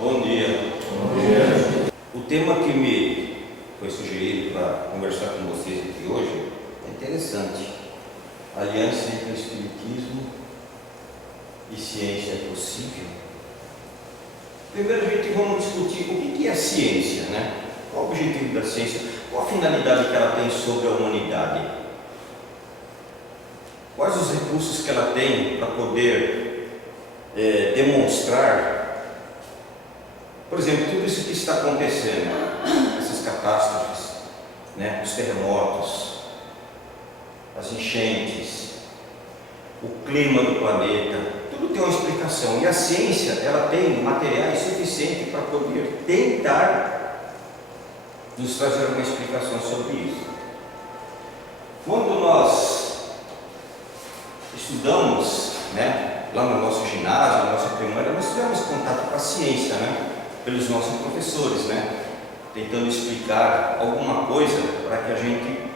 Bom dia. Bom dia. O tema que me foi sugerido para conversar com vocês aqui hoje é interessante. Aliança entre Espiritismo e ciência é possível? Primeiro a gente vamos discutir o que é a ciência, né? Qual o objetivo da ciência? Qual a finalidade que ela tem sobre a humanidade? Quais os recursos que ela tem para poder demonstrar? Por exemplo, tudo isso que está acontecendo, essas catástrofes, né? Os terremotos, as enchentes, o clima do planeta, tudo tem uma explicação. E a ciência, ela tem materiais suficientes para poder tentar nos trazer uma explicação sobre isso. Quando nós estudamos, né, lá no nosso ginásio, na nossa primária, nós tivemos contato com a ciência, né? Pelos nossos professores, né? Tentando explicar alguma coisa para que a gente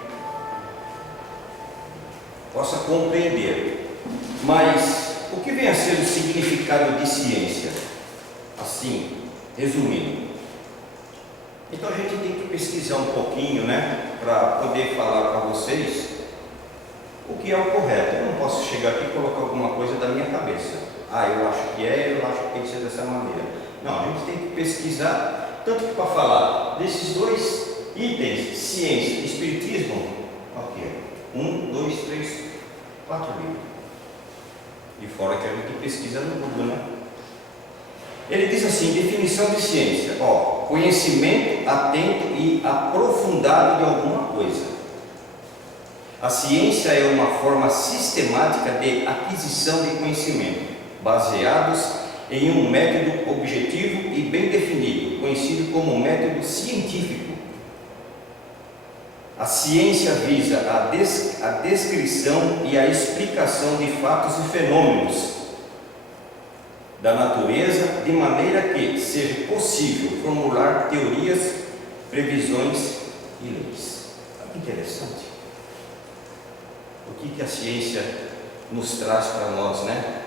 possa compreender. Mas o que vem a ser o significado de ciência? Assim, resumindo. Então a gente tem que pesquisar um pouquinho, né? Para poder falar para vocês o que é o correto. Eu não posso chegar aqui e colocar alguma coisa da minha cabeça. Eu acho que é, eu acho que tem que ser dessa maneira. Não, a gente tem que pesquisar, tanto que para falar desses dois itens, ciência e espiritismo, ok, 1, 2, 3, 4 livros. E fora que a gente pesquisa no Google, né? Ele diz assim, definição de ciência, conhecimento atento e aprofundado de alguma coisa. A ciência é uma forma sistemática de aquisição de conhecimento, baseados em um método objetivo e bem definido, conhecido como método científico. A ciência visa a descrição e a explicação de fatos e fenômenos da natureza, de maneira que seja possível formular teorias, previsões e leis. Que interessante. O que a ciência nos traz para nós, né?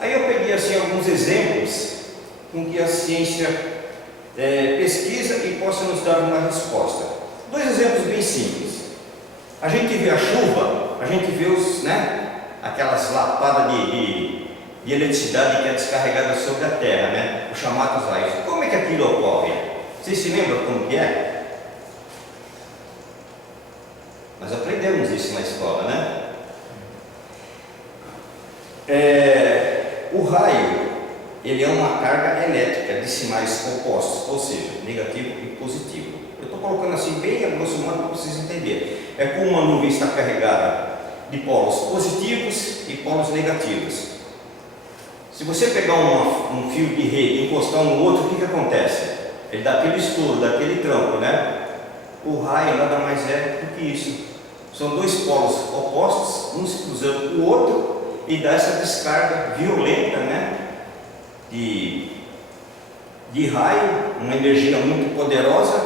Aí eu peguei assim alguns exemplos com que a ciência pesquisa e possa nos dar uma resposta. Dois exemplos bem simples. A gente vê a chuva, a gente vê aquelas lapadas de eletricidade que é descarregada sobre a terra, né? Os chamados raios. Como é que aquilo ocorre? Vocês se lembram como que é? Nós aprendemos isso na escola, né? O raio, ele é uma carga elétrica de sinais opostos, ou seja, negativo e positivo. Eu estou colocando assim bem a grosso modo para vocês entenderem. É como uma nuvem está carregada de polos positivos e polos negativos. Se você pegar um fio de rede e encostar um no outro, o que acontece? Ele dá aquele estouro, dá aquele trampo, né? O raio nada mais é do que isso. São dois polos opostos, um se cruzando com o outro, e dá essa descarga violenta, né, de raio, uma energia muito poderosa,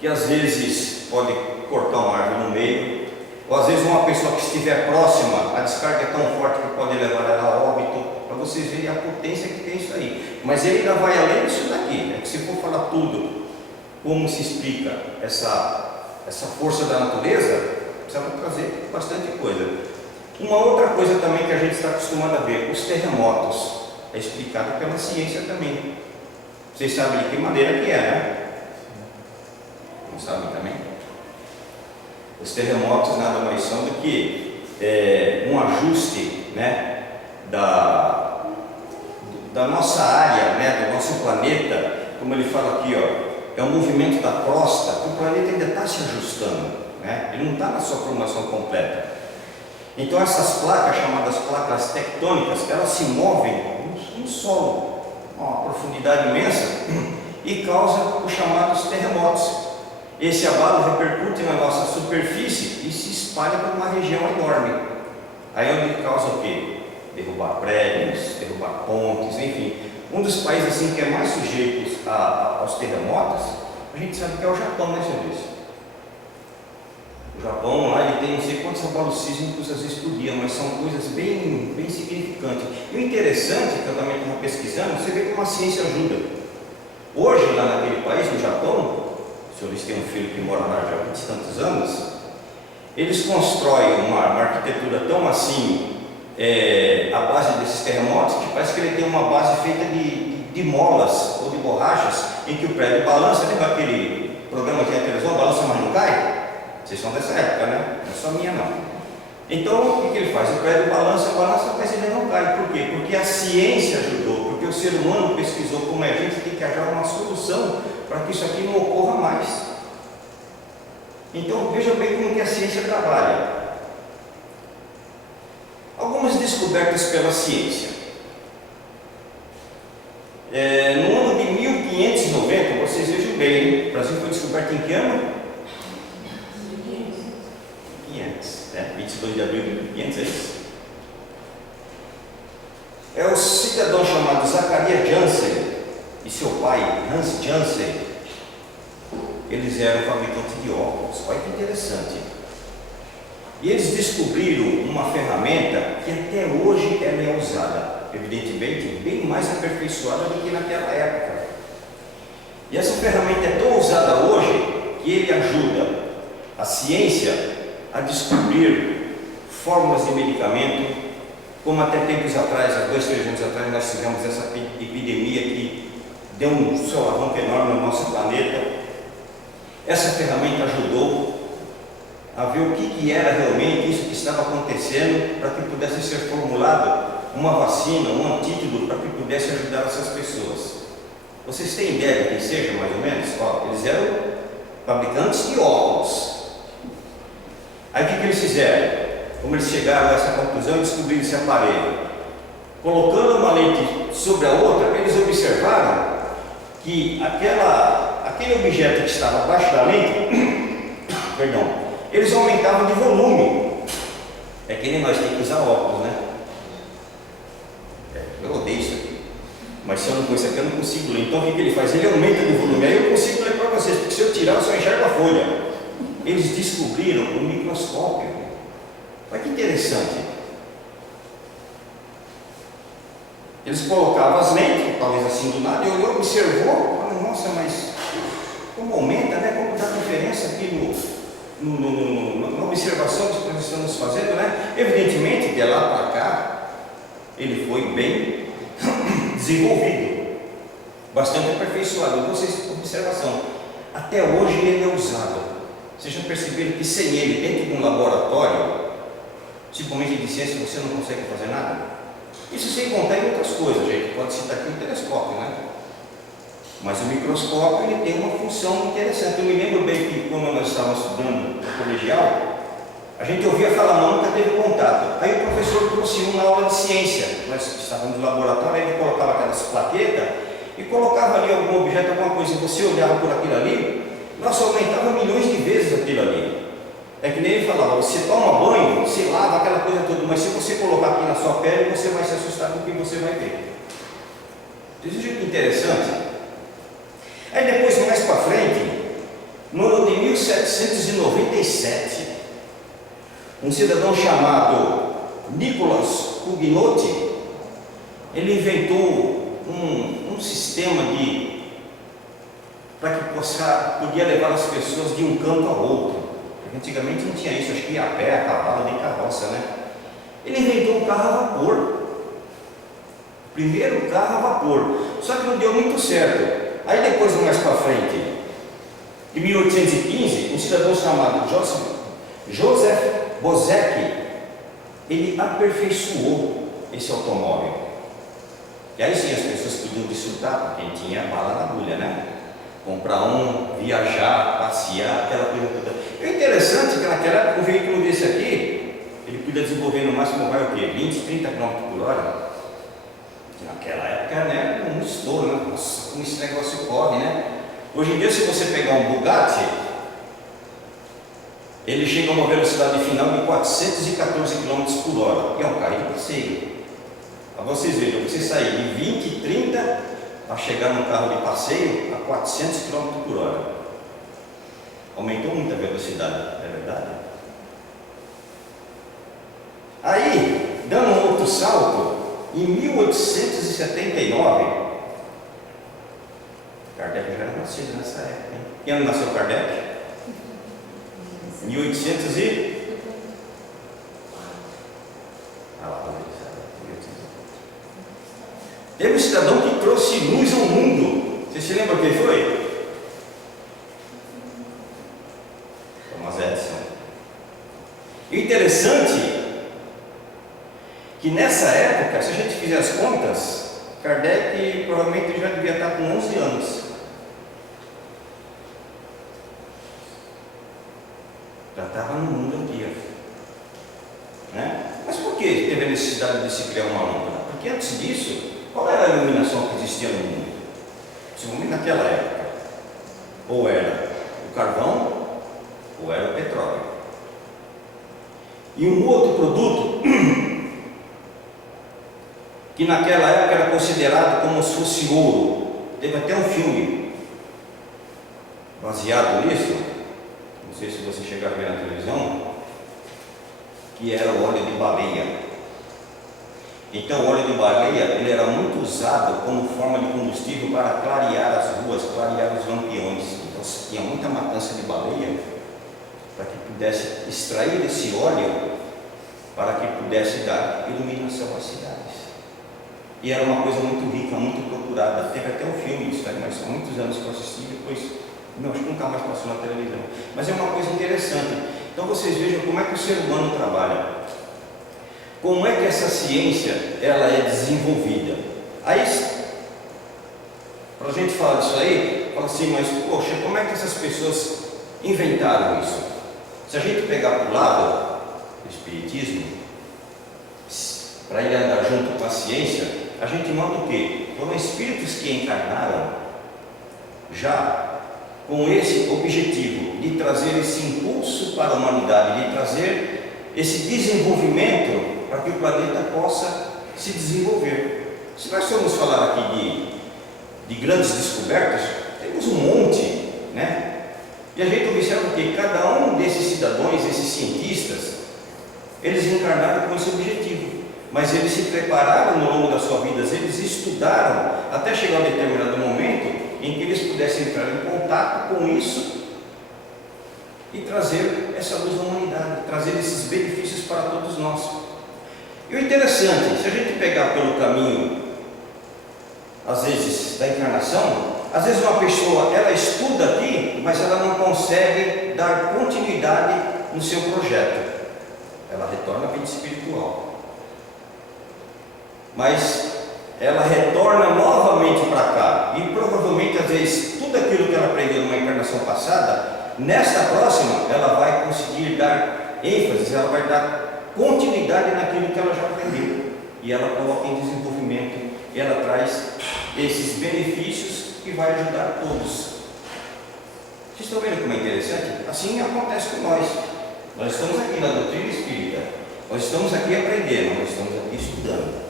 que às vezes pode cortar uma árvore no meio, ou às vezes uma pessoa que estiver próxima, a descarga é tão forte que pode levar ela a óbito, para vocês verem a potência que tem isso aí. Mas ele ainda vai além disso daqui, né, que se for falar tudo, como se explica essa força da natureza, precisa trazer bastante coisa. Uma outra coisa também que a gente está acostumado a ver, os terremotos, é explicado pela ciência também. Vocês sabem de que maneira que é, né? Não sabem também? Os terremotos nada mais são do que um ajuste, né, da nossa área, né, do nosso planeta, como ele fala aqui, é um movimento da crosta, o planeta ainda está se ajustando, né? Ele não está na sua formação completa. Então essas placas, chamadas placas tectônicas, elas se movem no solo, a uma profundidade imensa, e causam os chamados terremotos. Esse abalo repercute na nossa superfície e se espalha por uma região enorme. Aí onde causa o quê? Derrubar prédios, derrubar pontes, enfim. Um dos países assim, que é mais sujeito aos terremotos, a gente sabe que é o Japão, né, senhores? O Japão lá ele tem não sei quantos abalos sísmicos às vezes por dia, mas são coisas bem significantes. E o interessante, que eu também estava pesquisando, você vê como a ciência ajuda. Hoje, lá naquele país, no Japão, o senhor Luiz tem um filho que mora lá já há 20 e tantos anos, eles constroem uma arquitetura tão assim, à base desses terremotos, que parece que ele tem uma base feita de molas ou de borrachas, em que o prédio balança. Lembra aquele programa que tinha na televisão, balança mas não cai? Vocês são dessa época, né? Não é só minha não. Então, o que ele faz? O prédio balança, mas ele não cai. Por quê? Porque a ciência ajudou, porque o ser humano pesquisou como a gente tem que achar uma solução para que isso aqui não ocorra mais. Então, veja bem como que a ciência trabalha. Algumas descobertas pela ciência. No ano de 1590, vocês vejam bem, o Brasil foi descoberto em que ano? 22 de abril de 1500, é isso? É o cidadão chamado Zacarias Janssen e seu pai, Hans Janssen. Eles eram fabricantes de óculos. Olha que interessante. E eles descobriram uma ferramenta que até hoje ela é usada, evidentemente, bem mais aperfeiçoada do que naquela época. E essa ferramenta é tão usada hoje que ele ajuda a ciência a descobrir fórmulas de medicamento, como até tempos atrás, há 2, 3 anos atrás, nós tivemos essa epidemia que deu um solavanco enorme no nosso planeta. Essa ferramenta ajudou a ver o que era realmente isso que estava acontecendo, para que pudesse ser formulado uma vacina, um antídoto, para que pudesse ajudar essas pessoas. Vocês têm ideia de quem seja, mais ou menos? Eles eram fabricantes de óculos. Aí o que eles fizeram? Como eles chegaram a essa conclusão e descobriram esse aparelho? Colocando uma lente sobre a outra, eles observaram que aquele objeto que estava abaixo da lente, perdão, eles aumentavam de volume. É que nem nós temos que usar óculos, né? Eu odeio isso aqui. Mas se eu não pôr isso aqui, eu não consigo ler. Então o que ele faz? Ele aumenta de volume. Aí eu consigo ler para vocês, porque se eu tirar, eu só enxergo a folha. Eles descobriram o microscópio. Olha que interessante. Eles colocavam as lentes, talvez assim do lado, e olhou, observou, falou, nossa, mas como aumenta, né? Como dá diferença aqui na observação que nós estamos fazendo, né? Evidentemente, de lá para cá, ele foi bem desenvolvido, bastante aperfeiçoado. Vocês, observação, até hoje ele é usado. Vocês já perceberam que sem ele, dentro de um laboratório, simplesmente de ciência, você não consegue fazer nada? Isso sem contar em outras coisas, gente. Pode citar aqui o telescópio, né? Mas o microscópio, ele tem uma função interessante. Eu me lembro bem que quando nós estávamos estudando no colegial, a gente ouvia falar, mas nunca teve contato. Aí o professor trouxe um na aula de ciência. Nós estávamos no laboratório, aí ele colocava aquelas plaquetas e colocava ali algum objeto, alguma coisa, e você olhava por aquilo ali, nossa, aumentava milhões de vezes aquilo ali. É que nem ele falava, você toma banho, você lava aquela coisa toda, mas se você colocar aqui na sua pele, você vai se assustar com o que você vai ver. Vocês viram que interessante? Aí depois, mais para frente, no ano de 1797, um cidadão chamado Nicolas Hugenotti, ele inventou um sistema para que podia levar as pessoas de um canto ao outro. Antigamente não tinha isso, acho que ia a pé, a cavalo, nem carroça, né? Ele inventou um carro a vapor. Primeiro carro a vapor. Só que não deu muito certo. Aí depois, mais para frente, em 1815, um cidadão chamado Joseph Bozek, ele aperfeiçoou esse automóvel. E aí sim as pessoas podiam desfrutar, porque tinha bala na agulha, né? Comprar um, viajar, passear, aquela coisa toda. E o interessante é que naquela época um veículo desse aqui, ele podia desenvolver no máximo vai o quê? 20, 30 km por hora. Naquela época, né, um estouro, né? Nossa, como esse negócio corre, né? Hoje em dia, se você pegar um Bugatti, ele chega a uma velocidade final de 414 km por hora. E é um carro de passeio. Para vocês verem, você sair de 20, 30 para chegar num carro de passeio a 400 km por hora. Aumentou muito a velocidade, não é verdade? Aí, dando um outro salto, em 1879, Kardec já era nascido nessa época, hein? Que ano nasceu Kardec? 1800 e... Teve um cidadão que trouxe luz ao mundo. Você se lembra quem foi? Thomas Edison. E o interessante que nessa época, se a gente fizer as contas, Kardec provavelmente já devia estar com 11 anos. Já estava no mundo aqui, né? Mas por que teve a necessidade de se criar uma lâmpada? Porque antes disso, qual era a iluminação que existia no mundo? Principalmente naquela época. Ou era o carvão, ou era o petróleo. E um outro produto que naquela época era considerado como se fosse ouro. Teve até um filme baseado nisso, não sei se você chegar a ver na televisão, que era o óleo de baleia. Então o óleo de baleia ele era muito usado como forma de combustível para clarear as ruas, clarear os lampiões. Então se tinha muita matança de baleia para que pudesse extrair esse óleo para que pudesse dar iluminação às cidades. E era uma coisa muito rica, muito procurada. Teve até um filme disso, mas são muitos anos que eu assisti, depois acho que nunca mais passou na televisão. Mas é uma coisa interessante. Então vocês vejam como é que o ser humano trabalha. Como é que essa ciência ela é desenvolvida? Aí, para a gente falar disso aí, fala assim, mas poxa, como é que essas pessoas inventaram isso? Se a gente pegar para o lado do Espiritismo, para ele andar junto com a ciência, a gente nota o quê? Foram espíritos que encarnaram já com esse objetivo de trazer esse impulso para a humanidade, de trazer esse desenvolvimento para que o planeta possa se desenvolver. Se nós formos falar aqui de grandes descobertas, temos um monte, né? E a gente observa que cada um desses cidadãos, esses cientistas, eles encarnaram com esse objetivo, mas eles se prepararam no longo da sua vida, eles estudaram até chegar a um determinado momento em que eles pudessem entrar em contato com isso e trazer essa luz à humanidade, trazer esses benefícios para todos nós. E o interessante, se a gente pegar pelo caminho, às vezes, da encarnação, às vezes uma pessoa, ela estuda aqui, mas ela não consegue dar continuidade no seu projeto. Ela retorna à vida espiritual. Mas ela retorna novamente para cá. E provavelmente, às vezes, tudo aquilo que ela aprendeu numa encarnação passada, nesta próxima, ela vai conseguir dar ênfase, ela vai dar continuidade naquilo que ela já aprendeu, e ela coloca em desenvolvimento, e ela traz esses benefícios que vai ajudar todos. Vocês estão vendo como é interessante? Assim acontece com nós. Nós estamos aqui na doutrina espírita, nós estamos aqui aprendendo, nós estamos aqui estudando.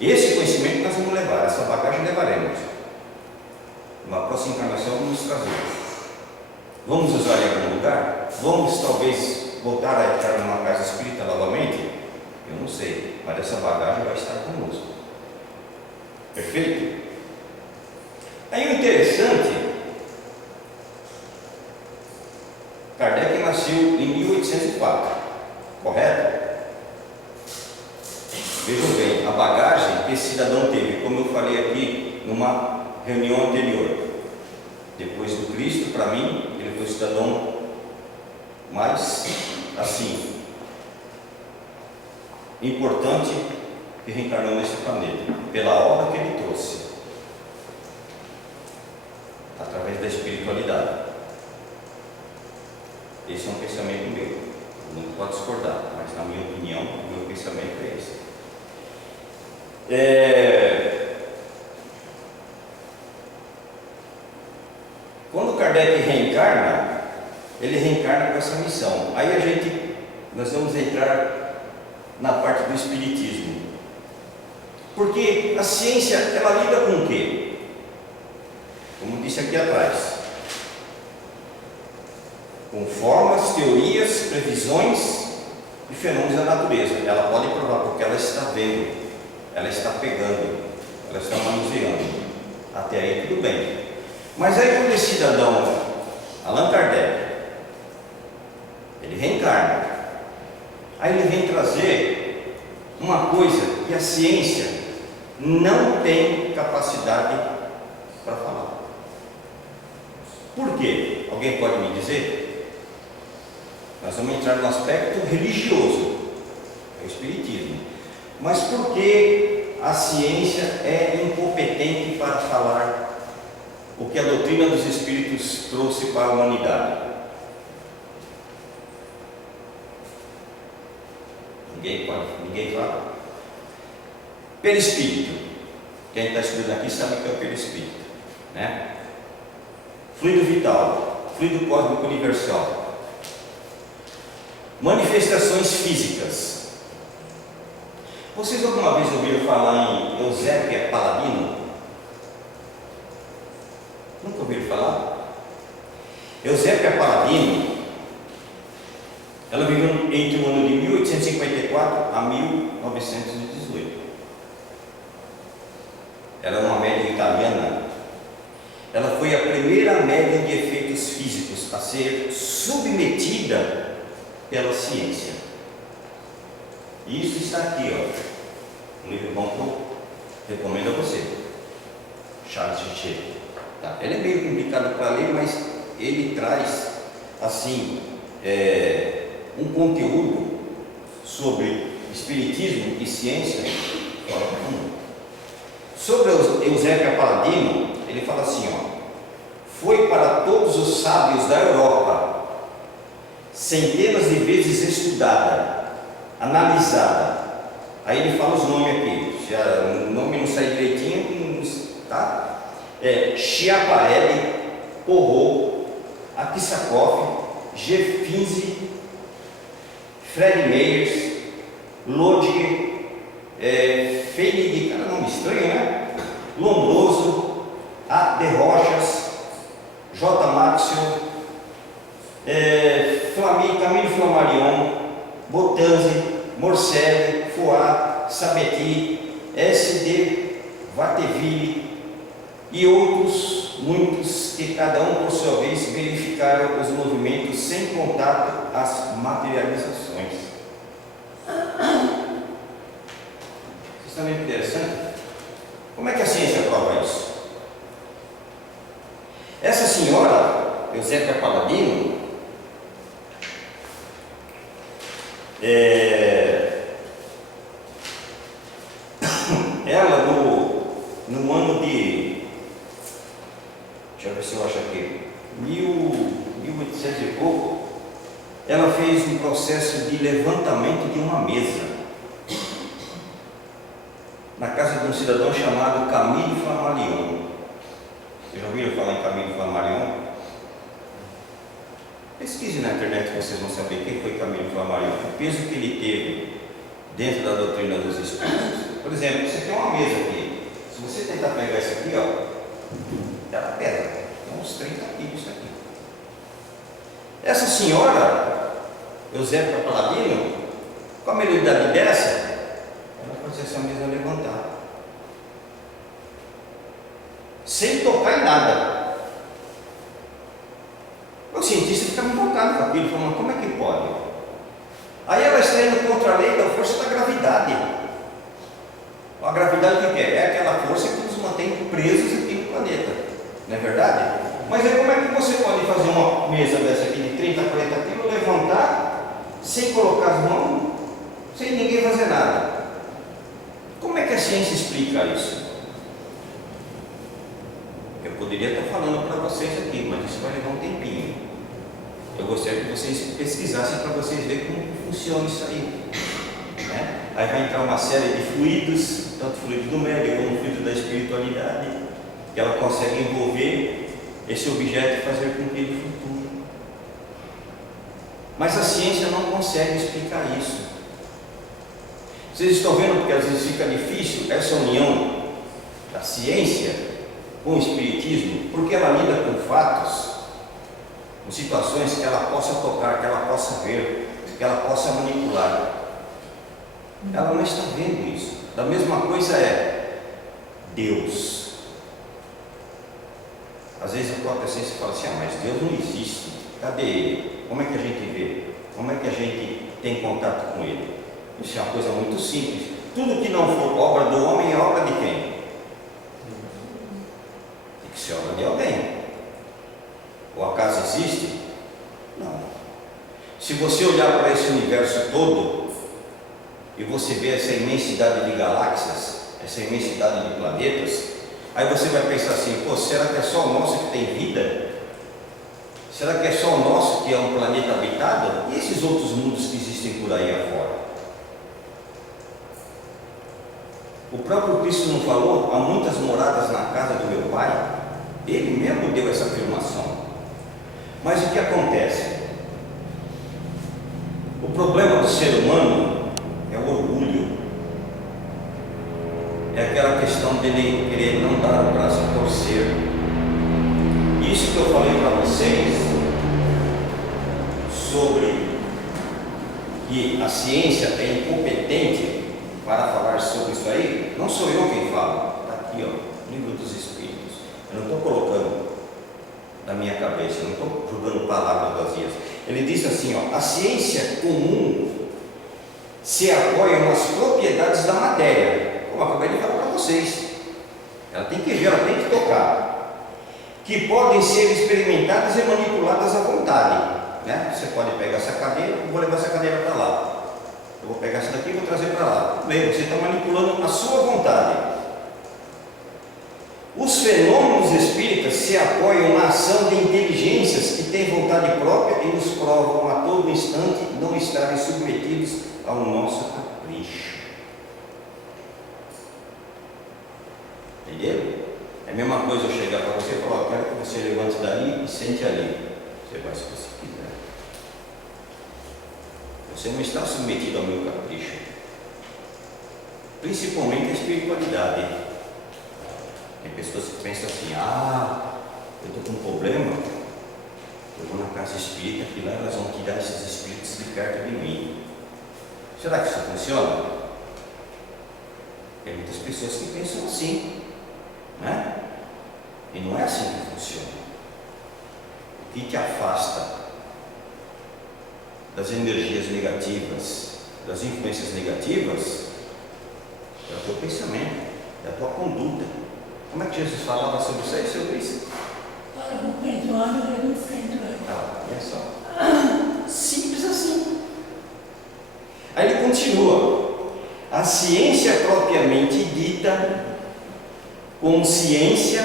Esse conhecimento nós vamos levar, essa bagagem levaremos. Numa próxima encarnação vamos trazer. Vamos usar em algum lugar? Vamos talvez voltar a entrar numa casa espírita novamente? Eu não sei, mas essa bagagem vai estar conosco. Perfeito? Aí o interessante, Kardec nasceu em 1804, correto? Vejam bem, a bagagem que esse cidadão teve, como eu falei aqui numa reunião anterior, depois do Cristo, para mim, ele foi o cidadão mais assim importante que reencarnou neste planeta, pela obra que ele trouxe, através da espiritualidade. Esse é um pensamento meu, não pode discordar, mas na minha opinião, o meu pensamento é esse. Quando Kardec reencarna, ele reencarna com essa missão. Aí nós vamos entrar na parte do Espiritismo. Porque a ciência, ela lida com o quê? Como disse aqui atrás, com formas, teorias, previsões e fenômenos da natureza. Ela pode provar, porque ela está vendo, ela está pegando, ela está manuseando. Até aí tudo bem. Mas aí quando esse cidadão, Allan Kardec, ele reencarna, aí ele vem trazer uma coisa que a ciência não tem capacidade para falar. Por quê? Alguém pode me dizer? Nós vamos entrar no aspecto religioso, é o espiritismo. Mas por que a ciência é incompetente para falar o que a doutrina dos espíritos trouxe para a humanidade? Ninguém fala. Perispírito. Quem está estudando aqui sabe o que é o perispírito, né? Fluido vital, fluido cósmico universal. Manifestações físicas. Vocês alguma vez ouviram falar em Eusébia Paladino? Nunca ouviram falar? Eusébia Paladino, ela viveu entre o ano de 1854 a 1918. Ela é uma médium italiana. Ela foi a primeira médium de efeitos físicos a ser submetida pela ciência. E isso está aqui, ó. Um livro bom que eu recomendo a você. Charles Richer. Tá? Ele é meio complicado para ler, mas ele traz, assim, um conteúdo sobre espiritismo e ciência fora do mundo. Sobre Eusébia Paladino, ele fala assim, ó: foi para todos os sábios da Europa, centenas de vezes estudada, analisada. Aí ele fala os nomes aqui, se o nome não sai direitinho, tá? Schiaparelli, Porro, Akisakov, Jeffinzi, Fred Meyers, Lodge, Feinig, cara, nome estranho, né? Lombroso, A. de Rochas, J. Maxwell, Camille Flammarion, Botanzi, Morcelli, Foat, Sabetti, S.D. Vatteville e outros muitos que cada um por sua vez verificaram os movimentos sem contato às materializações. Isso está meio interessante. Como é que a ciência prova isso? Essa senhora, Eusébia Paladino, ela no ano de, deixa eu ver se eu acho aqui, 1800 e pouco, ela fez um processo de levantamento de uma mesa na casa de um cidadão chamado Camille Flammarion. Vocês já ouviram falar em Camille Flammarion? Pesquise na internet que vocês vão saber quem foi Camille Flammarion, o peso que ele teve dentro da doutrina dos espíritos. Por exemplo, você tem uma mesa aqui. Se você tentar pegar isso aqui, ó, ela pesa, tem uns 30 quilos isso aqui. Essa senhora, Eusébia Paladino, com a melhoridade dessa, ela fazia essa mesa levantar, sem tocar em nada. O cientista fica invocado com aquilo, falando, como é que pode? Aí ela está indo contra a lei da força da gravidade. A gravidade o que é? É aquela força que nos mantém presos aqui no planeta, não é verdade? Mas aí como é que você pode fazer uma mesa dessa aqui de 30, 40 quilos, levantar, sem colocar as mãos, sem ninguém fazer nada? Como é que a ciência explica isso? Eu poderia estar falando para vocês aqui, mas isso vai levar um tempinho. Eu gostaria que vocês pesquisassem para vocês verem como funciona isso aí, né? Aí vai entrar uma série de fluidos, tanto fluido do médio como fluido da espiritualidade, que ela consegue envolver esse objeto e fazer com que ele flutue. Mas a ciência não consegue explicar isso. Vocês estão vendo porque às vezes fica difícil essa união da ciência com o espiritismo, porque ela lida com fatos, com situações que ela possa tocar, que ela possa ver, que ela possa manipular. Ela não está vendo isso. Da mesma coisa é Deus. Às vezes a própria ciência fala assim, mas Deus não existe, cadê Ele? Como é que a gente vê? Como é que a gente tem contato com Ele? Isso é uma coisa muito simples. Tudo que não for obra do homem é obra de quem? Tem que ser obra de alguém. O acaso existe? Não. Se você olhar para esse universo todo e você ver essa imensidade de galáxias, essa imensidade de planetas, aí você vai pensar assim, pô, será que é só o nosso que tem vida? Será que é só o nosso que é um planeta habitado? E esses outros mundos que existem por aí afora? O próprio Cristo não falou, há muitas moradas na casa do meu Pai? Ele mesmo deu essa afirmação. Mas o que acontece? O problema do ser humano é o orgulho. É aquela questão dele querer não dar o braço a torcer. Isso que eu falei para vocês sobre que a ciência é incompetente para falar sobre isso aí, não sou eu quem fala, está aqui, ó, Livro dos Espíritos. Eu não estou colocando na minha cabeça, eu não estou jogando palavras vazias. Ele diz assim, ó, a ciência comum se apoia nas propriedades da matéria, como eu acabei de falar para vocês. Ela tem que ver, ela tem que tocar, que podem ser experimentadas e manipuladas à vontade, né? Você pode pegar essa cadeira, eu vou levar essa cadeira para lá. Eu vou pegar essa daqui e vou trazer para lá. Bem, você está manipulando a sua vontade. Os fenômenos espíritas se apoiam na ação de inteligências que têm vontade própria e nos provam a todo instante não estarem submetidos ao nosso capricho. Entenderam? É a mesma coisa eu chegar para você e falar, quero que você levante dali e sente ali. Você vai se você quiser. Você não está submetido ao meu capricho. Principalmente a espiritualidade. Tem pessoas que pensam assim, eu estou com um problema, eu vou na casa espírita, que lá elas vão tirar esses espíritos de perto de mim. Será que isso funciona? Tem muitas pessoas que pensam assim, né? E não é assim que funciona. O que te afasta das energias negativas, das influências negativas, é o teu pensamento, é a tua conduta. Como é que Jesus falava sobre isso aí, seu Luiz? Olha, vou perdoando, eu não sei. Olha só. Simples assim. Aí ele continua. A ciência propriamente dita, como ciência,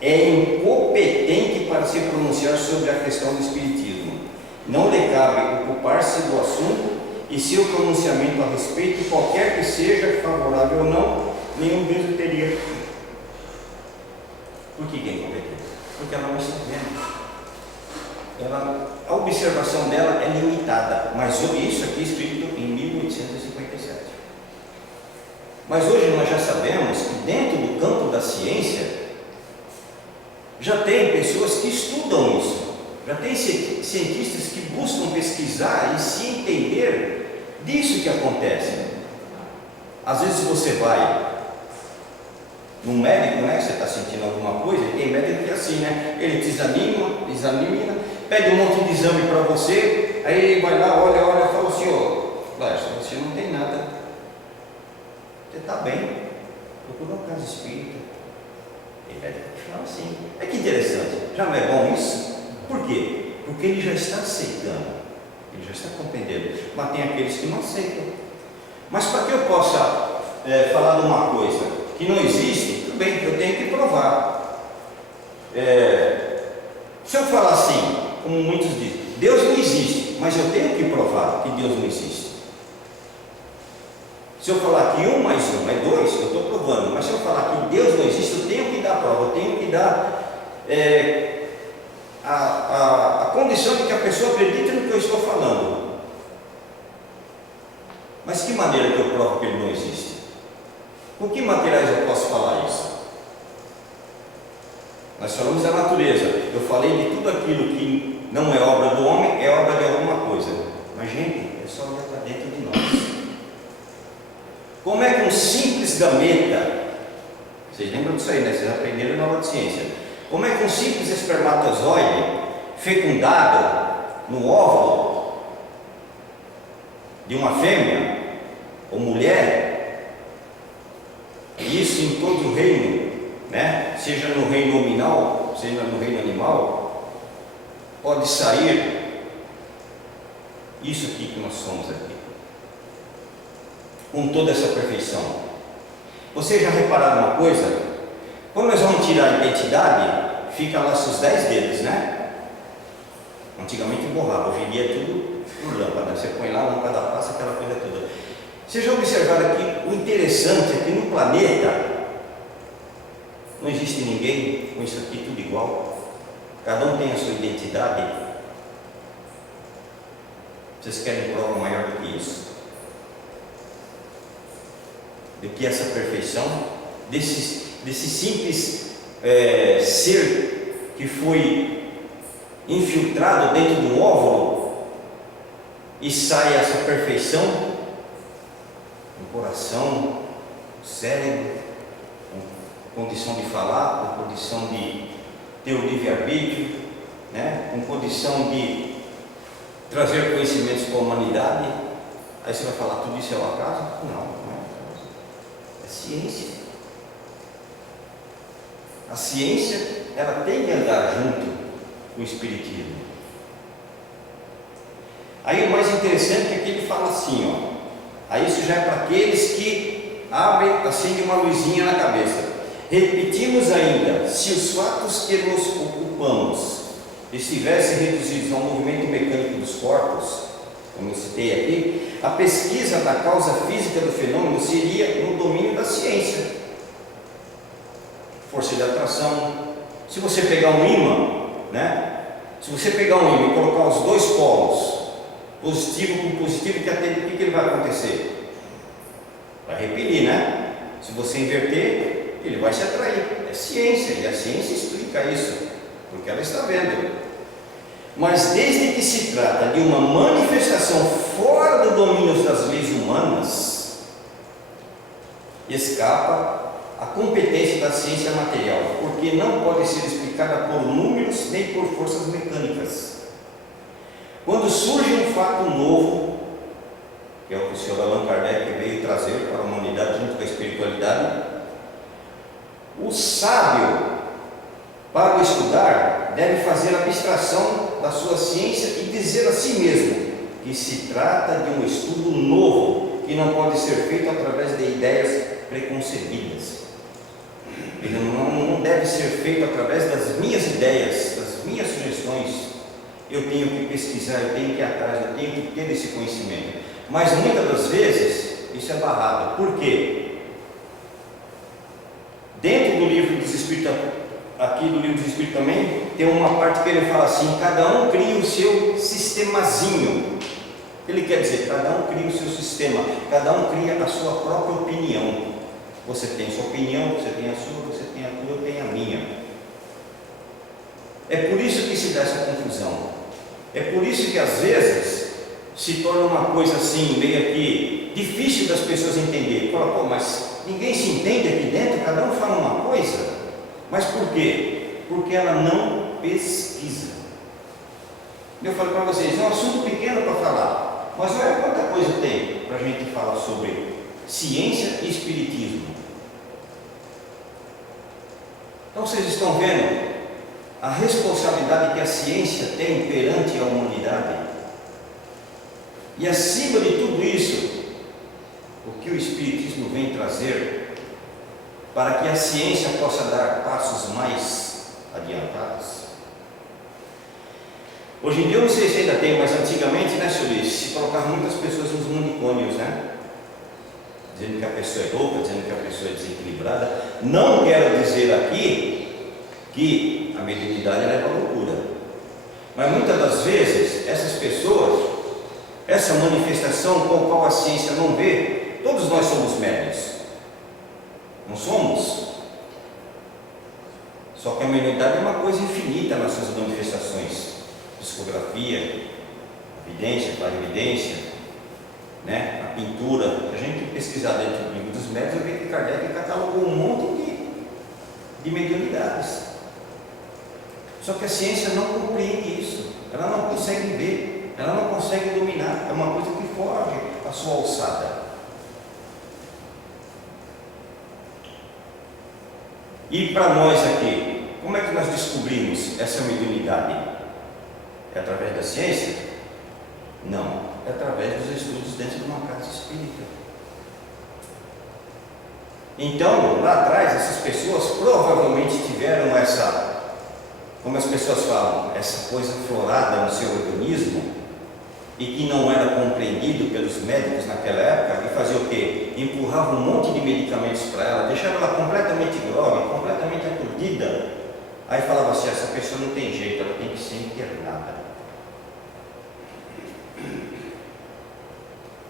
é incompetente para se pronunciar sobre a questão do espiritismo. Não lhe cabe ocupar-se do assunto e seu pronunciamento a respeito, qualquer que seja, favorável ou não, nenhum peso teria. Por que é incompetente? Porque ela não está vendo. A observação dela é limitada, mas isso aqui é escrito em 1857. Mas hoje nós já sabemos que dentro do campo da ciência já tem pessoas que estudam isso, já tem cientistas que buscam pesquisar e se entender disso que acontece. Às vezes você vai no médico, né? Você está sentindo alguma coisa, e tem médico que é assim, né? Ele te examina, pede um monte de exame para você, aí ele vai lá, olha, e fala assim, você não tem nada, você está bem, procura uma casa espírita. E médico fala assim, é que interessante, já não é bom isso? Por quê? Porque ele já está aceitando, ele já está compreendendo, mas tem aqueles que não aceitam. Mas para que eu possa falar de uma coisa que não existe, tudo bem, eu tenho que provar. Se eu falar assim, como muitos dizem, Deus não existe, mas eu tenho que provar que Deus não existe. Se eu falar que 1 mais 1 é 2, eu estou provando, mas se eu falar que Deus não existe, eu tenho que dar prova, eu tenho que dar a condição de que a pessoa acredite no que eu estou falando. Mas que maneira que eu provo que ele não existe? Com que materiais eu posso falar isso? Nós falamos da natureza. Eu falei de tudo aquilo que não é obra do homem, é obra de alguma coisa. Mas, gente, é só olhar para dentro de nós. Como é que um simples gameta, vocês lembram disso aí, né? Vocês aprenderam na aula de ciência. Como é que um simples espermatozoide fecundado no óvulo de uma fêmea ou mulher, e isso em todo o reino, né? Seja no reino nominal, seja no reino animal, pode sair isso aqui que nós somos aqui, com toda essa perfeição. Vocês já repararam uma coisa? Quando nós vamos tirar a identidade, fica lá seus 10 dedos, né? Antigamente borrava, hoje em dia é tudo por lâmpada. Você põe lá, lâmpada passa, aquela coisa toda. Vocês já observaram aqui o interessante é que no planeta não existe ninguém com isso aqui tudo igual. Cada um tem a sua identidade. Vocês querem prova maior do que isso? Do que essa perfeição? Desse simples ser que foi infiltrado dentro de um óvulo e sai essa perfeição no coração, no cérebro, com condição de falar, com condição de ter o livre-arbítrio, né? Com condição de trazer conhecimentos para a humanidade. Aí você vai falar, tudo isso é o acaso? Não, não é acaso. É ciência. A ciência, ela tem que andar junto com o Espiritismo. Aí o mais interessante é que ele fala assim, ó. Aí isso já é para aqueles que abrem, acendem uma luzinha na cabeça. Repetimos ainda, se os fatos que nos ocupamos estivessem reduzidos ao movimento mecânico dos corpos, como eu citei aqui, a pesquisa da causa física do fenômeno seria no domínio da ciência. Força de atração. Se você pegar um ímã, né? Se você pegar um ímã e colocar os dois polos, positivo com positivo, o que ele vai acontecer? Vai repelir, né? Se você inverter, ele vai se atrair. É ciência, e a ciência explica isso, porque ela está vendo. Mas desde que se trata de uma manifestação fora do domínio das leis humanas, escapa a competência da ciência material, porque não pode ser explicada por números nem por forças mecânicas. Quando surge um fato novo, que é o que o Sr. Allan Kardec veio trazer para a humanidade junto com a espiritualidade, o sábio, para o estudar, deve fazer abstração da sua ciência e dizer a si mesmo que se trata de um estudo novo, que não pode ser feito através de ideias preconcebidas. Ele não deve ser feito através das minhas ideias, das minhas sugestões. Eu tenho que pesquisar, eu tenho que ir atrás, eu tenho que ter esse conhecimento. Mas muitas das vezes isso é barrado. Por quê? Dentro do livro dos Espíritos, aqui do livro dos Espíritos também, tem uma parte que ele fala assim: cada um cria o seu sistemazinho. Ele quer dizer, cada um cria o seu sistema, cada um cria a sua própria opinião. Você tem sua opinião, você tem a sua, você tem a tua, eu tenho a minha. É por isso que se dá essa confusão. É por isso que às vezes se torna uma coisa assim, meio que difícil das pessoas entenderem. Fala, pô, mas ninguém se entende aqui dentro, cada um fala uma coisa. Mas por quê? Porque ela não pesquisa. Eu falei para vocês, é um assunto pequeno para falar, mas olha quanta coisa tem para a gente falar sobre ciência e espiritismo. Então vocês estão vendo a responsabilidade que a ciência tem perante a humanidade. E acima de tudo isso, o que o Espiritismo vem trazer para que a ciência possa dar passos mais adiantados. Hoje em dia eu não sei se ainda tem, mas antigamente, né, senhor Luiz, se colocavam muitas pessoas nos manicômios, né? Dizendo que a pessoa é louca, dizendo que a pessoa é desequilibrada. Não quero dizer aqui que a mediunidade leva à loucura, mas muitas das vezes essas pessoas, essa manifestação com a qual a ciência não vê, todos nós somos médiuns, não somos? Só que a mediunidade é uma coisa infinita nas suas manifestações: psicografia, evidência, clarividência, né? A pintura. A gente pesquisar dentro do livro dos médiuns, vai ver que Kardec catalogou um monte de mediunidades. Só que a ciência não compreende isso, ela não consegue ver, ela não consegue dominar, é uma coisa que foge à sua alçada. E para nós aqui, como é que nós descobrimos essa mediunidade? É através da ciência? Não, é através dos estudos dentro de uma casa espírita. Então, lá atrás, essas pessoas provavelmente tiveram essa, como as pessoas falam, essa coisa florada no seu organismo, e que não era compreendido pelos médicos naquela época, e fazia o quê? Empurrava um monte de medicamentos para ela, deixava ela completamente grogue, completamente aturdida. Aí falava assim, essa pessoa não tem jeito, ela tem que ser internada.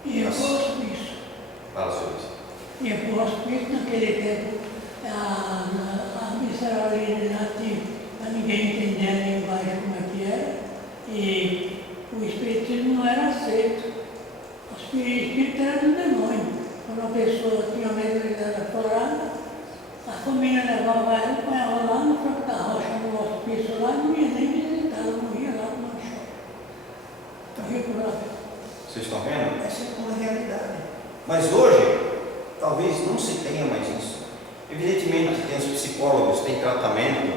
E eu gosto disso. Fala sobre isso. E eu gosto disso naquele tempo, a missa era originativa, para ninguém entender a linguagem como é que era, e o espiritismo não era aceito. O espírito era do demônio. Quando uma pessoa tinha uma mediunidade aflorada, a família levava ela, põe lá no franco da rocha, no hospício lá, não ia nem visitar, ela morria lá no chão. Morria por lá. Vocês estão vendo? Essa é uma realidade. Mas hoje, talvez não se tenha mais isso. Evidentemente, tem os psicólogos, tem tratamento,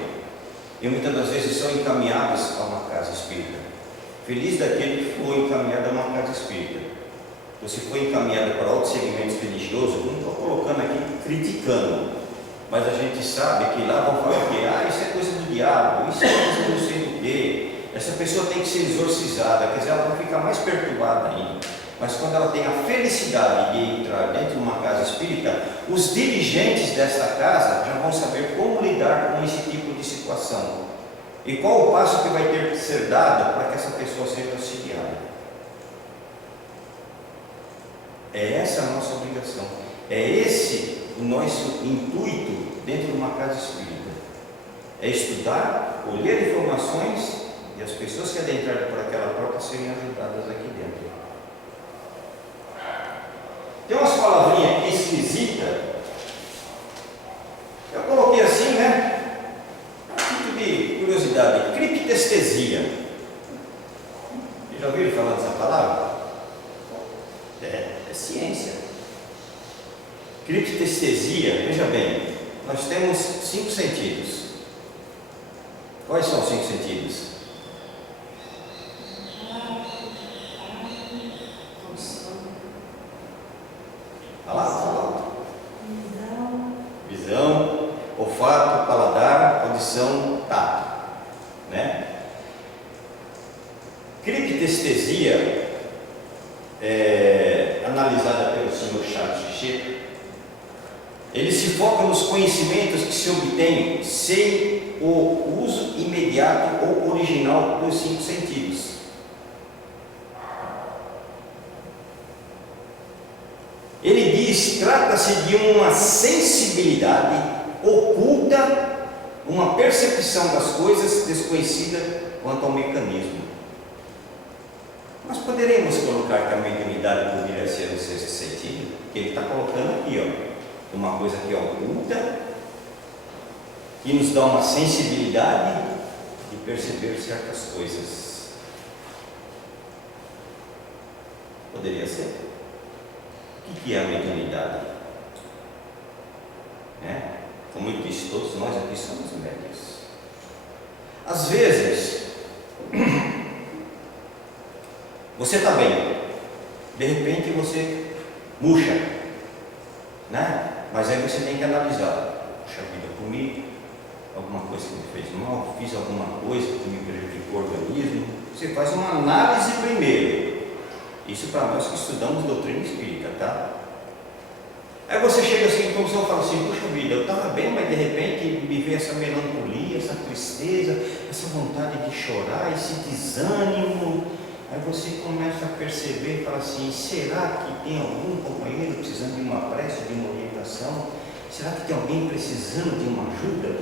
e muitas das vezes são encaminhados a uma casa espírita. Feliz daquele que foi encaminhado a uma casa espírita. Ou se foi encaminhado para outros segmentos religiosos, não estou colocando aqui criticando, mas a gente sabe que lá vão falar que isso é coisa do diabo, isso é coisa do não sei do quê. Essa pessoa tem que ser exorcizada, quer dizer, ela vai ficar mais perturbada ainda. Mas quando ela tem a felicidade de entrar dentro de uma casa espírita, os dirigentes desta casa já vão saber como lidar com esse tipo de situação. E qual o passo que vai ter que ser dado para que essa pessoa seja auxiliada. É essa a nossa obrigação. É esse o nosso intuito dentro de uma casa espírita. É estudar, colher informações e as pessoas que adentrarem por aquela porta serem ajudadas aqui dentro. Tem umas palavrinhas aqui esquisitas. Eu coloquei assim, né? Tipo de curiosidade. Criptestesia. Vocês já ouviram falar dessa palavra? É ciência. Criptestesia, veja bem, nós temos 5 sentidos. Quais são os 5 sentidos? Visão, olfato, paladar, audição, tato, né? Criptestesia analisada pelo Sr. Charles Richer, ele se foca nos conhecimentos que se obtêm sem o uso imediato ou original dos 5 sentidos. Ele diz, trata-se de uma sensibilidade oculta, uma percepção das coisas desconhecida quanto ao mecanismo. Nós poderemos colocar que a mediunidade poderia ser o 6º sentido, que ele está colocando aqui, ó, uma coisa que é oculta, que nos dá uma sensibilidade de perceber certas coisas. Poderia ser? O que é a mediunidade? Como eu disse, todos nós aqui somos médiuns. Às vezes, você está bem, de repente você murcha, né? Mas aí você tem que analisar. Puxa vida, comi alguma coisa que me fez mal, fiz alguma coisa que me prejudicou o organismo. Você faz uma análise primeiro. Isso para nós que estudamos doutrina espírita, tá? Aí você chega assim, como você fala assim, puxa vida, eu estava bem, mas de repente me veio essa melancolia, essa tristeza, essa vontade de chorar, esse desânimo. Aí você começa a perceber e fala assim, será que tem algum companheiro precisando de uma prece, de uma orientação? Será que tem alguém precisando de uma ajuda?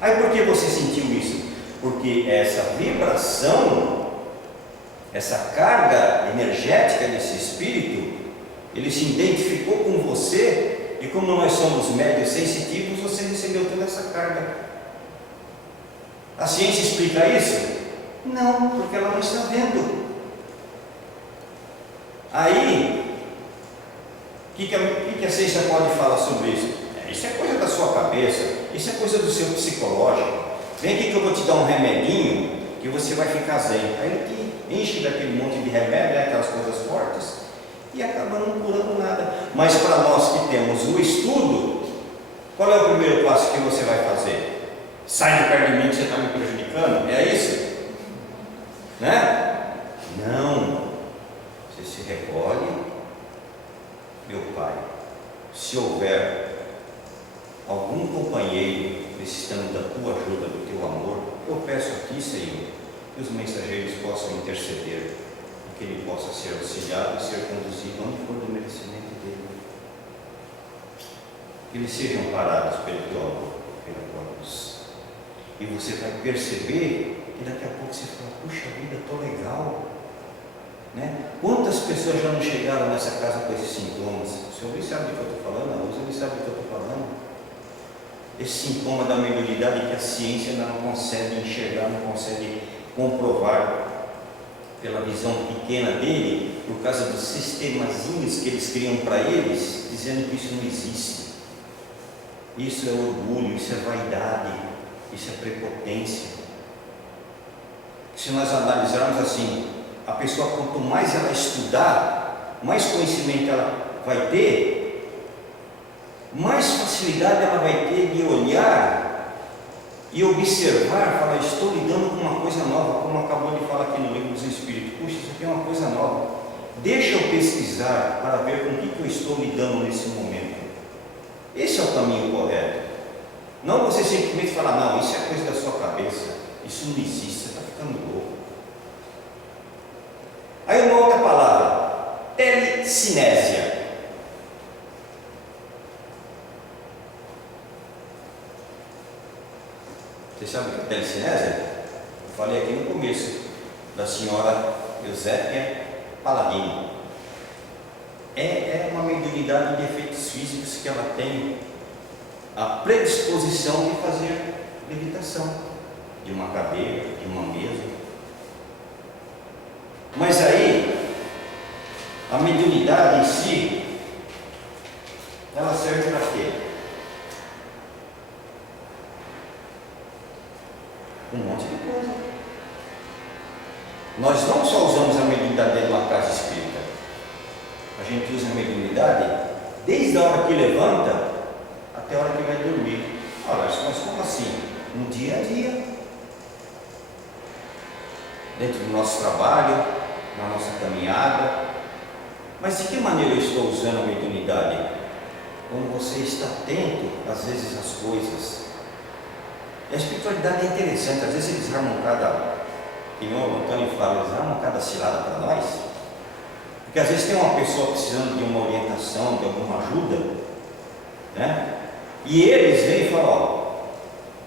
Aí por que você sentiu isso? Porque essa vibração, essa carga energética desse espírito, ele se identificou com você, e como nós somos médios sensitivos, você recebeu toda essa carga. A ciência explica isso? Não, porque ela não está vendo. Aí, o que a ciência pode falar sobre isso? Isso é coisa da sua cabeça, isso é coisa do seu psicológico. Vem aqui que eu vou te dar um remedinho que você vai ficar zen. Aí ele te enche daquele monte de remédio, aquelas coisas fortes, e acaba não curando nada. Mas para nós que temos o estudo, qual é o primeiro passo que você vai fazer? Sai de perto de mim que você está me prejudicando? É isso? Né? Não. Você se recolhe. Meu Pai, se houver algum companheiro precisando da tua ajuda, do teu amor, eu peço a ti, Senhor, que os mensageiros possam interceder, e que ele possa ser auxiliado e ser conduzido onde for do merecimento dele. Que eles sejam parados pelo teu amor, pela tua luz. E você vai perceber que daqui a pouco você fala, puxa vida, estou legal. Né? Quantas pessoas já não chegaram nessa casa com esses sintomas? O senhor sabe do que eu estou falando? A Rosa sabe do que eu estou falando? Esse sintoma da mediunidade que a ciência ainda não consegue enxergar, não consegue comprovar pela visão pequena dele, por causa dos sistemazinhos que eles criam para eles, dizendo que isso não existe. Isso é orgulho, isso é vaidade, isso é prepotência. Se nós analisarmos assim, a pessoa, quanto mais ela estudar, mais conhecimento ela vai ter, mais facilidade ela vai ter de olhar e observar, falar, estou lidando com uma coisa nova, como acabou de falar aqui no Livro dos Espíritos. Puxa, isso aqui é uma coisa nova. Deixa eu pesquisar para ver com o que eu estou lidando nesse momento. Esse é o caminho correto. Não você simplesmente falar, não, isso é coisa da sua cabeça, isso não existe, você está ficando louco. Aí uma outra palavra, telecinésia. Você sabe o que é telecinésia? Eu falei aqui no começo, da senhora Eusébia Paladino. É uma mediunidade de efeitos físicos que ela tem a predisposição de fazer levitação de uma cadeira, de uma mesa. Mas aí, a mediunidade em si, ela serve para quê? Um monte de coisa. Nós não só usamos a mediunidade dentro de uma casa espírita, a gente usa a mediunidade desde a hora que levanta até a hora que vai dormir. Olha, mas como assim? No dia a dia, dentro do nosso trabalho, na nossa caminhada. Mas de que maneira eu estou usando a mediunidade? Quando você está atento, às vezes, às coisas. E a espiritualidade é interessante, às vezes eles armam cada, que o Antônio fala, eles armam cada cilada para nós. Porque às vezes tem uma pessoa precisando de uma orientação, de alguma ajuda, né? E eles vêm e falam, ó,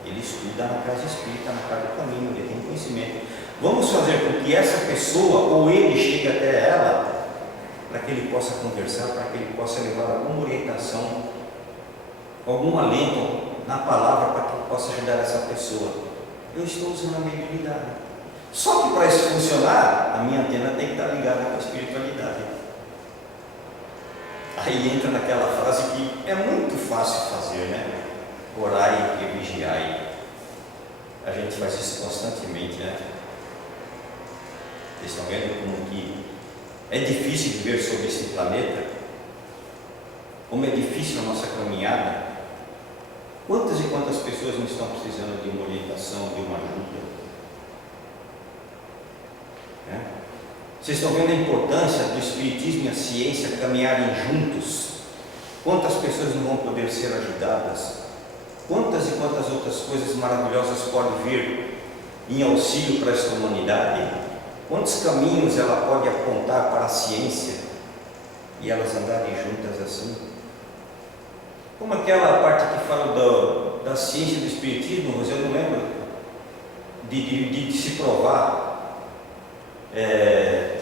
ele estuda na casa espírita, na casa do caminho, ele tem conhecimento. Vamos fazer com que essa pessoa, ou ele, chegue até ela, para que ele possa conversar, para que ele possa levar alguma orientação, algum alento na palavra, para que possa ajudar essa pessoa. Eu estou usando a mediunidade. Só que para isso funcionar, a minha antena tem que estar ligada com a espiritualidade. Aí entra naquela frase que é muito fácil fazer, né? Orai e vigiai. A gente faz isso constantemente, né? Vocês estão vendo como que é difícil viver sobre esse planeta? Como é difícil a nossa caminhada? Quantas e quantas pessoas não estão precisando de uma orientação, de uma ajuda? Né? Vocês estão vendo a importância do Espiritismo e a ciência caminharem juntos? Quantas pessoas não vão poder ser ajudadas? Quantas e quantas outras coisas maravilhosas podem vir em auxílio para esta humanidade? Quantos caminhos ela pode apontar para a ciência e elas andarem juntas assim? Como aquela parte que fala da ciência do Espiritismo, mas eu não lembro de se provar.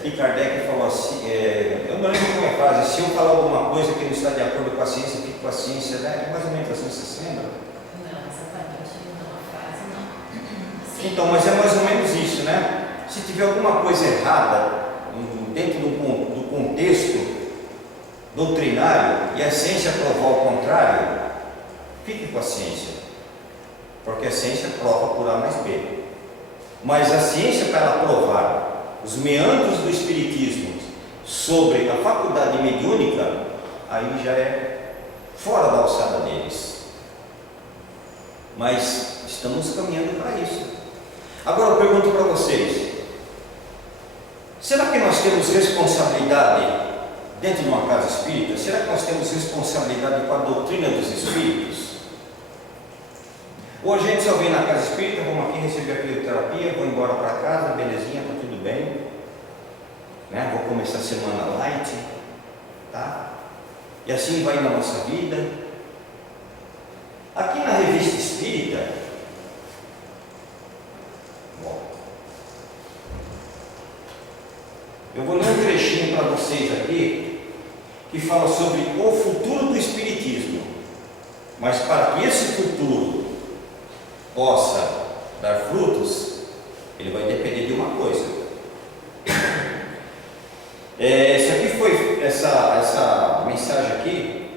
Que Kardec falou assim, eu não lembro como é a frase, se eu falar alguma coisa que não está de acordo com a ciência, fico com a ciência, né? Mais ou menos assim, você se lembra? Não, essa parte eu achei que não é uma frase, não. Então, mas é mais ou menos isso, né? Se tiver alguma coisa errada dentro do contexto doutrinário e a ciência provar o contrário, fique com a ciência, porque a ciência prova por A mais B. Mas a ciência, para ela provar os meandros do espiritismo sobre a faculdade mediúnica, aí já é fora da alçada deles. Mas estamos caminhando para isso. Agora eu pergunto para vocês: será que nós temos responsabilidade dentro de uma casa espírita? Será que nós temos responsabilidade com a doutrina dos espíritos? Ou a gente só vem na casa espírita, vamos aqui receber a crioterapia, vou embora para casa, belezinha, está tudo bem, né? Vou começar a semana light, tá? E assim vai na nossa vida. Aqui na Revista Espírita, bom, eu vou ler um trechinho para vocês aqui, que fala sobre o futuro do Espiritismo. Mas para que esse futuro possa dar frutos, ele vai depender de uma coisa. Essa mensagem aqui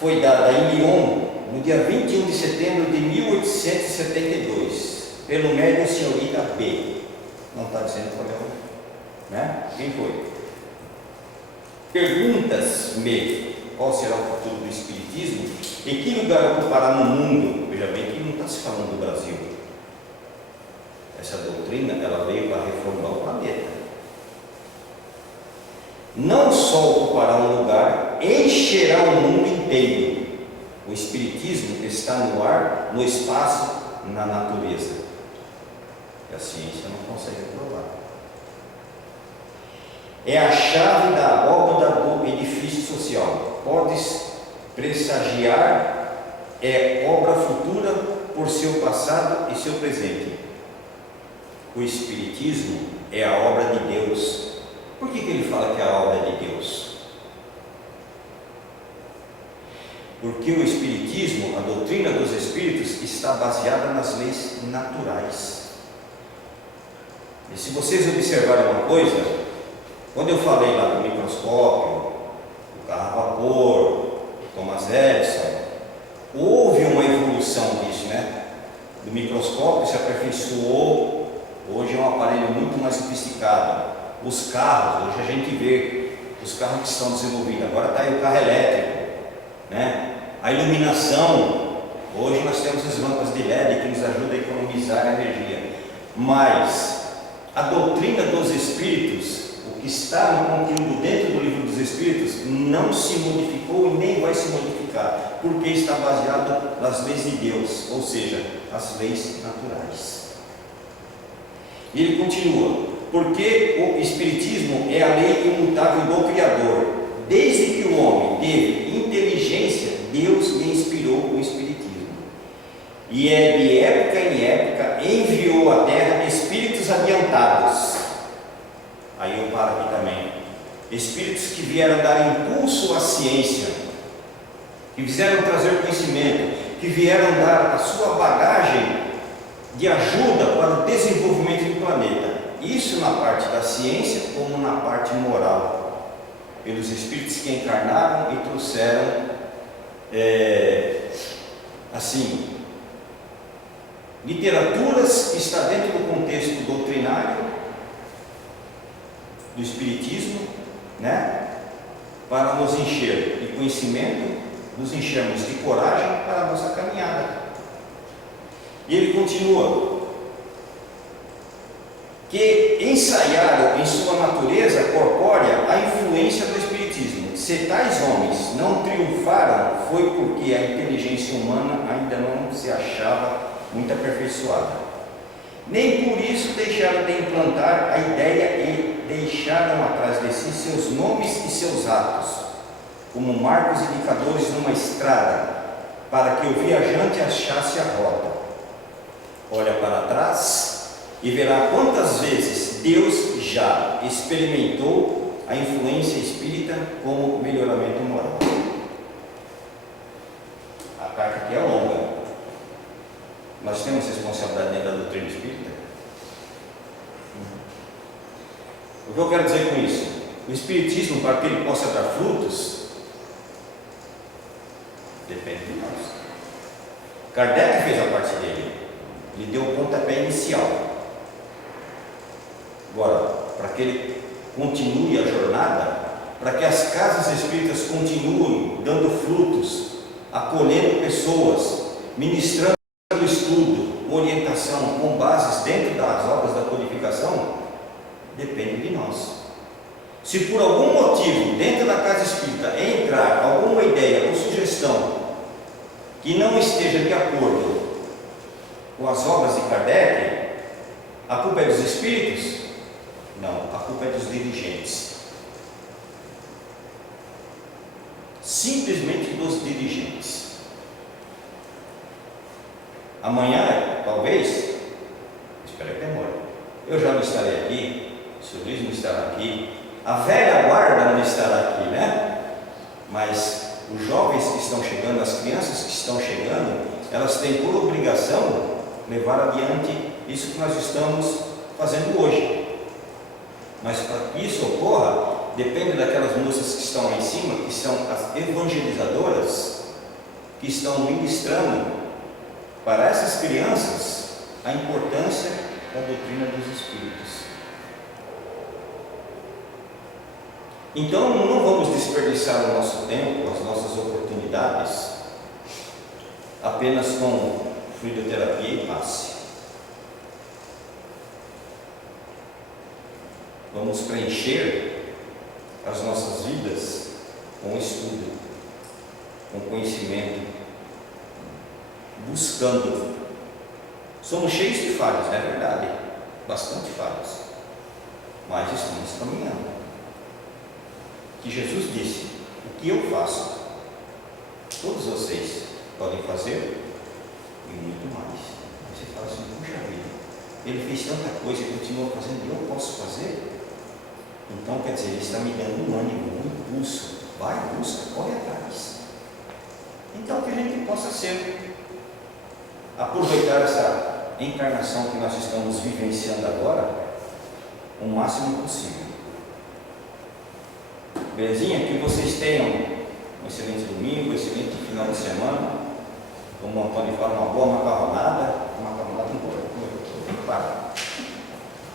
foi dada em Lyon no dia 21 de setembro de 1872 pelo médium senhorita B. Não está dizendo qual é o, né? Quem foi? Perguntas-me qual será o futuro do Espiritismo e que lugar ocupará no mundo. Veja bem que não está se falando do Brasil. Essa doutrina, ela veio para reformar o planeta. Não só ocupará um lugar, encherá o mundo inteiro. O Espiritismo está no ar, no espaço, na natureza. E a ciência não consegue provar. É a chave da abóbada do edifício social. Podes pressagiar, é obra futura por seu passado e seu presente. O Espiritismo é a obra de Deus. Por que ele fala que é a obra de Deus? Porque o Espiritismo, a doutrina dos Espíritos, está baseada nas leis naturais. E se vocês observarem uma coisa, quando eu falei lá do microscópio, do carro a vapor, Thomas Edison, houve uma evolução disso, né? Do microscópio se aperfeiçoou, hoje é um aparelho muito mais sofisticado. Os carros, hoje a gente vê os carros que estão desenvolvidos, agora está aí o carro elétrico, né? A iluminação, hoje nós temos as lâmpadas de LED que nos ajudam a economizar energia, mas a doutrina dos Espíritos, o que está no conteúdo dentro do livro dos Espíritos, não se modificou e nem vai se modificar, porque está baseado nas leis de Deus, ou seja, as leis naturais. E ele continua: porque o Espiritismo é a lei imutável do Criador. Desde que o homem teve inteligência, Deus lhe inspirou o Espiritismo. E é de época em época enviou à Terra espíritos adiantados. Aí eu paro aqui também. Espíritos que vieram dar impulso à ciência, que vieram trazer conhecimento, que vieram dar a sua bagagem de ajuda para o desenvolvimento do planeta. Isso na parte da ciência como na parte moral. Pelos espíritos que encarnaram e trouxeram literaturas que está dentro do contexto doutrinário do Espiritismo, né? Para nos encher de conhecimento, nos enchermos de coragem para a nossa caminhada. E ele continua: que ensaiaram em sua natureza corpórea a influência do Espiritismo. Se tais homens não triunfaram, foi porque a inteligência humana ainda não se achava muito aperfeiçoada. Nem por isso deixaram de implantar a ideia e deixaram atrás de si seus nomes e seus atos, como marcos indicadores numa estrada, para que o viajante achasse a rota. Olha para trás e verá quantas vezes Deus já experimentou a influência espírita como melhoramento moral. A carta aqui é longa, Nós temos responsabilidade dentro da doutrina espírita. O que eu quero dizer com isso? O Espiritismo, para que ele possa dar frutos, depende de nós. Kardec fez a parte dele, ele deu o pontapé inicial. Agora, para que ele continue a jornada, para que as casas espíritas continuem dando frutos, acolhendo pessoas, ministrando estudo, orientação com bases dentro das obras da codificação, depende de nós. Se por algum motivo dentro da casa espírita entrar alguma ideia ou sugestão que não esteja de acordo com as obras de Kardec, a culpa é dos espíritos? Não, a culpa é dos dirigentes. Simplesmente dos dirigentes. Amanhã, talvez, espero que demore, eu já não estarei aqui, o Sr. Luiz não estará aqui, a velha guarda não estará aqui, né? Mas os jovens que estão chegando, as crianças que estão chegando, elas têm por obrigação levar adiante isso que nós estamos fazendo hoje. Mas para que isso ocorra, depende daquelas moças que estão lá em cima, que são as evangelizadoras, que estão ministrando para essas crianças a importância da doutrina dos Espíritos. Então não vamos desperdiçar o nosso tempo, as nossas oportunidades apenas com fluidoterapia e passe. Vamos preencher as nossas vidas com estudo, com conhecimento, buscando. Somos cheios de falhas, não é verdade? Bastante falhas, mas estamos caminhando. Que Jesus disse: o que eu faço, todos vocês podem fazer e muito mais. Você fala assim: puxa vida, ele fez tanta coisa e continua fazendo, e eu posso fazer? Então quer dizer, ele está me dando um ânimo, um impulso. Vai, busca, corre atrás. Então que a gente possa ser, aproveitar essa encarnação que nós estamos vivenciando agora o máximo possível. Belezinha? Que vocês tenham um excelente domingo, um excelente final de semana. Como o Antônio fala, uma boa macarronada. Uma macarronada tem que parar.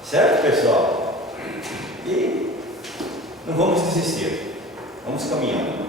Certo, pessoal? E não vamos desistir. Vamos caminhando.